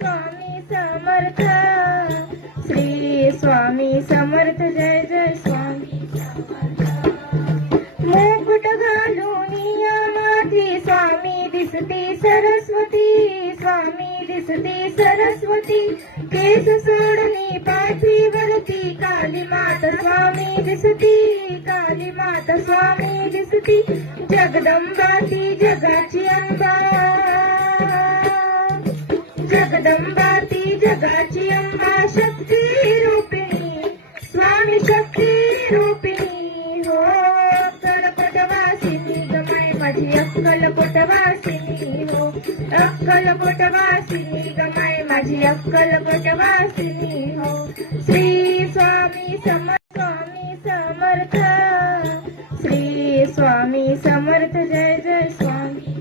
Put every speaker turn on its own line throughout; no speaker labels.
स्वामी समर्थ. श्री स्वामी समर्थ जय जय स्वामी मुकुट घालून या स्वामी दिसती सरस्वती स्वामी दिसती सरस्वती. केस सोडणी पाठीवरती काली माता स्वामी दिसती काली माता स्वामी दिसती. जगदंबा ती जगाची अंबा गमाय माझी अक्कलकोटवासिनी हो अक्कल अक्कलकोटवासिनी गमाय माझी अक्कल अक्कलकोटवासिनी हो श्री स्वामी समर्थ स्वामी समर्थ श्री स्वामी समर्थ जय जय स्वामी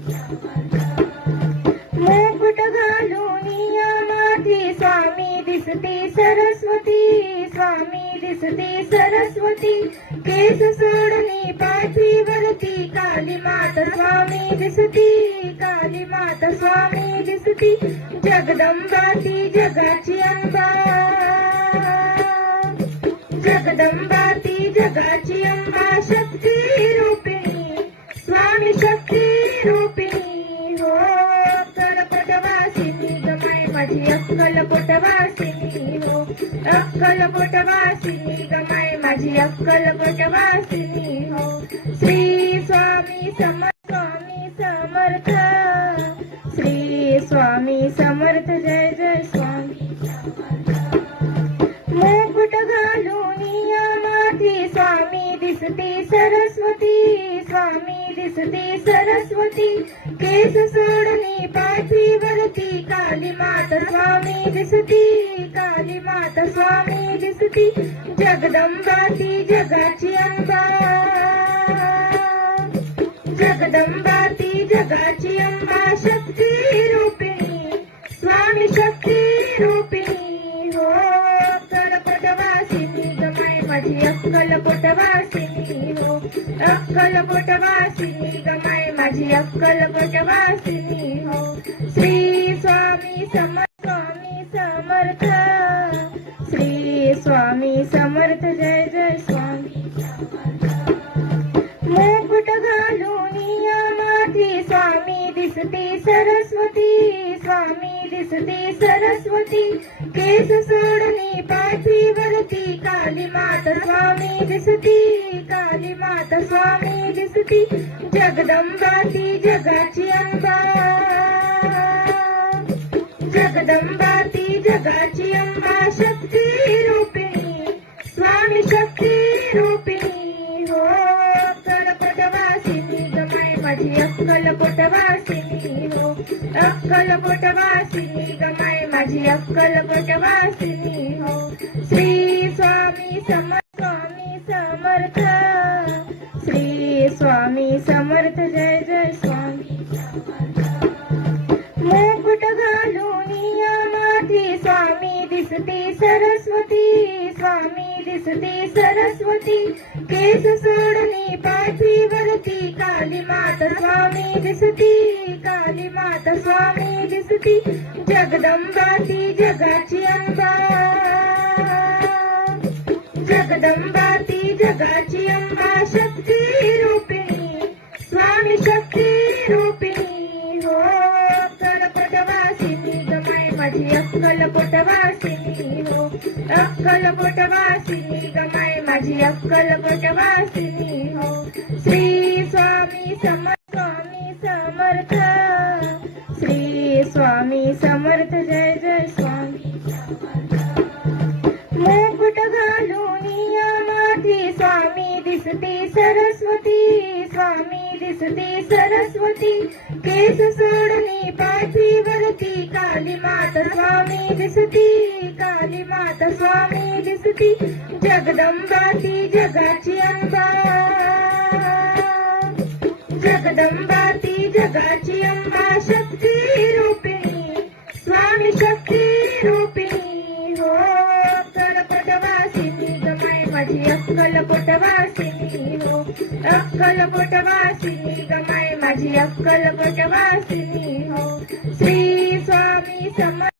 मुकुट घालून या माथी स्वामी दिसती सरस्वती स्वामी दिसती सरस्वती केस सोडणी पाचीवरती काली माता स्वामी दिसती काली माता स्वामी दिसती जगदंबा ती जगाची अंबा. जगदंबा ती जगाची अंबा शक्ती रूपिणी स्वामी शक्ती रूपिणी. हो अक्कलकोटवासिनी गमाय माझी अक्कलपटवासिनी हो अक्कलपटवासिनी गमाय माझी अक्कलकोटवासिनी हो श्री स्वामी समर्थ स्वामी समर्थ श्री स्वामी समर्थ। सरस्वती स्वामी दिसती सरस्वती. केस सोडणी पाठीवरती काली माता स्वामी दिसती काली माता स्वामी दिसती. जगदंबा ती जगाची अंबा. अक्कलकोटवासिनी गमाय माझी अक्कलकोटवासिनी हो श्री स्वामी समर्थ स्वामी समर्थ श्री स्वामी समर्थ जय जय स्वामी मुकुट घालून या स्वामी दिसती सरस्वती स्वामी दिसती सरस्वती केस सोडणी पाठीवरती काली माता स्वामी दिसती काली माता स्वामी दिसती जगदंबा ती जगाची अंबा. जगदंबा ती जगाची अंबा शक्ती रूपिणी स्वामी शक्ती रूपिणी हो अक्कलकोटवासिनी गमाय माझी अक्कलकोटवासिनी हो अक्कलकोटवासिनी गमाय माझी अक्कलकोटवासिनी दिसते सरस्वती स्वामी दिसते सरस्वती. केस सोडणी पाठीवरती काली माता स्वामी दिसती काली माता स्वामी दिसती. जगदंबा ती जगाची अंबा. जगदंबा ती जगाची अंबा शक्ती रूपिणी स्वामी शक्ती रूपिणी हो अक्कलकोटवासिनी गमाय माझी अक्कलकोटवासिनी हो. श्री स्वामी समर्थ स्वामी समर्थ. श्री स्वामी समर्थ जय जय स्वामी मुकुट घालून या माथी स्वामी दिसती सरस्वती. स्वामी दिसती सरस्वती केस सोडणी पाठीवरती काली माता स्वामी दिसती काली मात स्वामी दिसती जगदंबा ती जगाची अंबा. जगदंबा ती जगाची अंबा शक्ती रूपिणी स्वामी शक्ती रूपिणी. हो कलपटवासिनी गमाय माझी अक्कलकोटवासिनी हो अक्कलकोटवासिनी गमाय माझी अक्कलकोटवासिनी